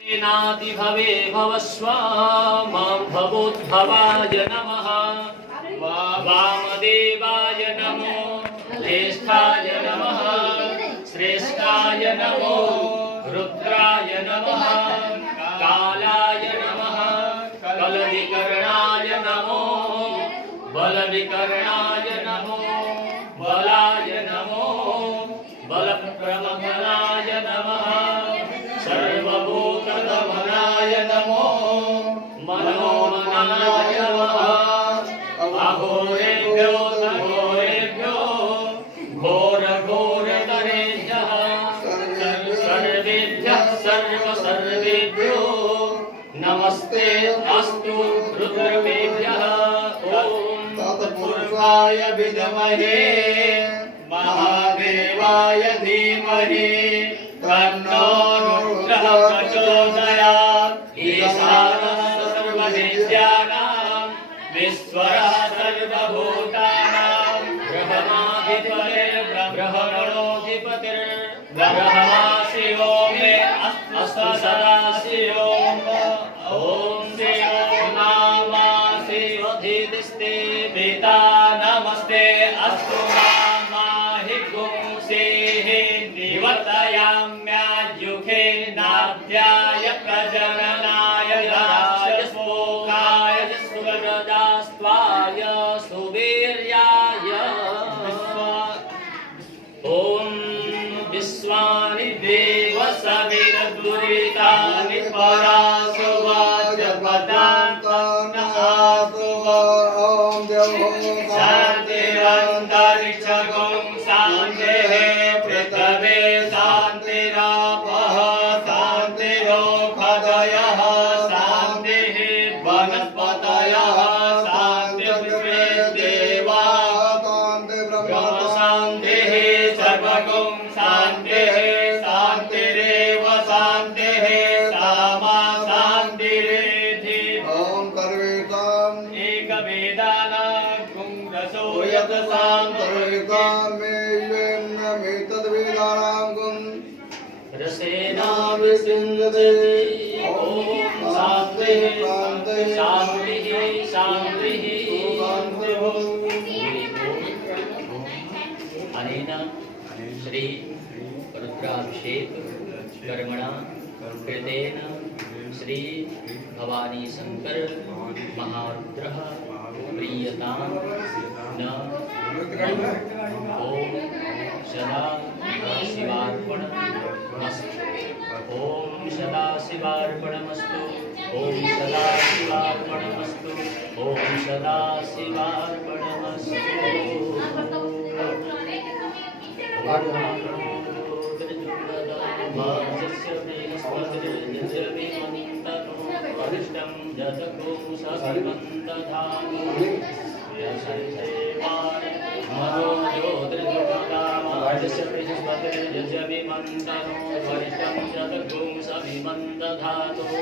नाति भवे भवस्व मां भवोद्भवाय नमः वामदेवाय नमो ज्येष्ठाय नमः श्रेष्ठाय नमो रुद्राय नमः कालाय नमः कलविकर्णाय नमो बलविकर्णाय नमो बलाय नमो बलप्रमथनाय नमः सर्वभूतदमनाय नमो मनोमनाय नमः अघोरेभ्यो घोरेभ्यो घोरघोरतरेभ्यः सर्वेभ्यः सर्वेभ्यो नमस्ते अस्तु रुद्रमेभ्यः ॐ तत्पुरुषाय विद्महे महादेवाय धीमहि तन्नो रुद्रः प्रचोदयात् ईशानः सर्वविद्यानां विश्वरः सर्वभूतानां ब्रह्मणोऽधिपतिर्ब्रह्मा शिवो मे अस्तु सदा शिवो ॐ शिवो नामासि अधिस्ते पिता नमस्ते अस्तु माहि गुंसेः निवर्तयाम्याद्युखे नाद्याय प्रजननाय राजस्पोकाय सुवरदास्त्वाय सुवीर्याय ॐ विश्वानि देव सविरदुरितानि शान्तिरन्तरिक्षगुं शान्तिः पृथ्वी शान्तिरापः शान्तिरोषधयः शान्तिः वनस्पतयः शान्तिर्विश्वे देवाः शान्तिः सर्वगुं शान्तिः शान्तिरेव शान्तिः सामा शान्तिरेधि ॐ सर्वेषाम् एकवेदानां रसो यत् रसेना विसिंदते ॐ शान्तिः शान्तिः शान्तिः अनेन श्री रुद्राभिषेक कर्मणा कृतेन श्री भवानी शंकर महारुद्रः प्रीयतां न ॐ सदा शिवार्पणमस्तु ॐ सदा शिवार्पणमस्तु ॐ सदा शिवार्पणमस्तु ॐ सदा शिवार्पणमस्तु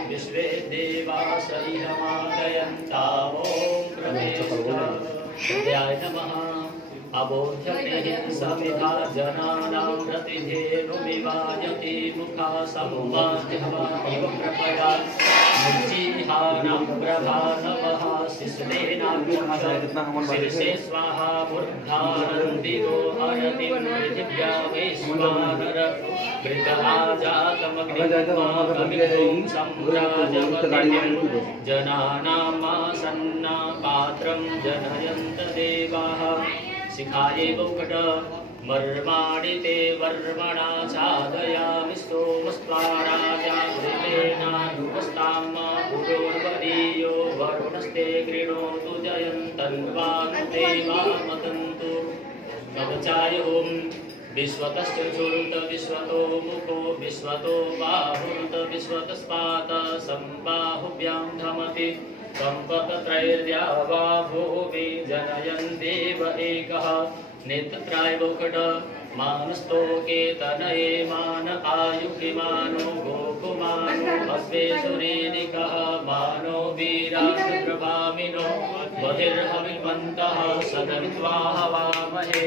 विश्वे देवा सहितमादयन्ता ॐ प्रमेयाय नमः अबोध्यते समिधा जनानां प्रतिधेनुमिवायति मुखा समुवाद्यवानिव प्रपदा मुच्चिहानां प्रभानवः शिश्नेनां शिरसे स्वाहा मूर्धानन्दितो हरति पृथिव्या वैश्वानर कृतराजातमग्निमाकमितुं सम्राजवतिं जनानामासन्ना पात्रं जनयन्त देवाः शिखाये वौकट मर्माणि ते वर्मणा चादयामि स्तोमस्त्वाराजागृतेनानुपस्तां पुरोर्वरीयो वरुणस्ते गृणोतु जयन्तन्वानुदेवा मतन्तु कवचाय ॐ विश्वतश्च चुरुत विश्वतो मुखो विश्वतो बाहुरुत विश्वतस्पात सम्बाहुभ्यां धमति सम्पतत्रैर्या वा भूमि जनयन् देव एकः नेत्रत्रायवौकट मानस्तोके तनये मान आयुकिमानो गोकुमानो भस्वेशुरेनिकः मानो वीराशुप्रभामिनो बधिर्हविमन्तः सदविद्वा हवामहे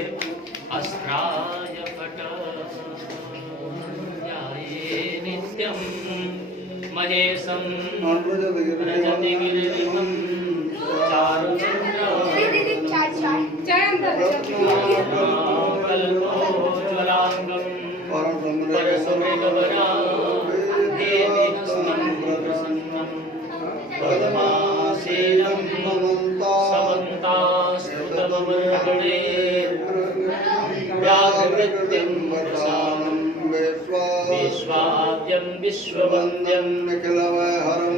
अस्त्राय फट नित्यं महेशं रजतगिरिनिभं चारुचन्द्रकल्पोज्ज्वलाङ्गं परशुमृगवराहेतिहस्तं प्रसन्नं पद्मासेनं समन्तास्तुतममर्गणे व्याघ्रकृत्यं प्रसादं विश्वाद्यं विश्ववन्द्यं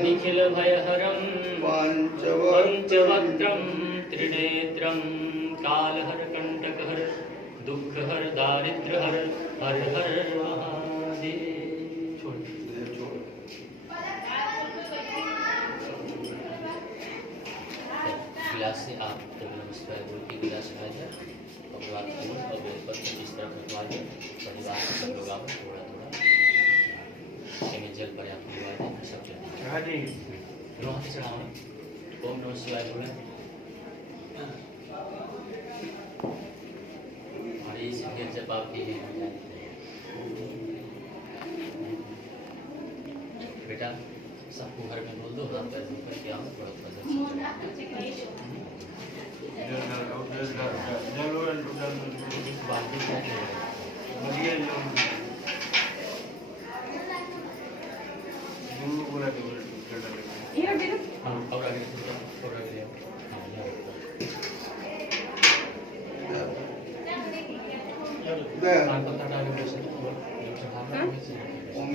निखिलभयहरं पञ्चवक्त्रं त्रिनेत्रं कालहर कंटकहर दुःखहर दारिद्र्यहर हर हर महादेव। गिलास से आप नमस्कार गुरु की गिलास खाए जाए और बात फूल और बेलपत्र इस तरह रखवा दें। परिवार के सब लोग आप थोड़ा थोड़ा जल पर आप लगवा दें सब जल रोह से चढ़ाओ। ओम नमः शिवाय बोले हमारी सिंगर जब आपकी बेटा सबको घर में बोल दो हाथ पैर धो करके आओ थोड़ा थोड़ा और आगे Om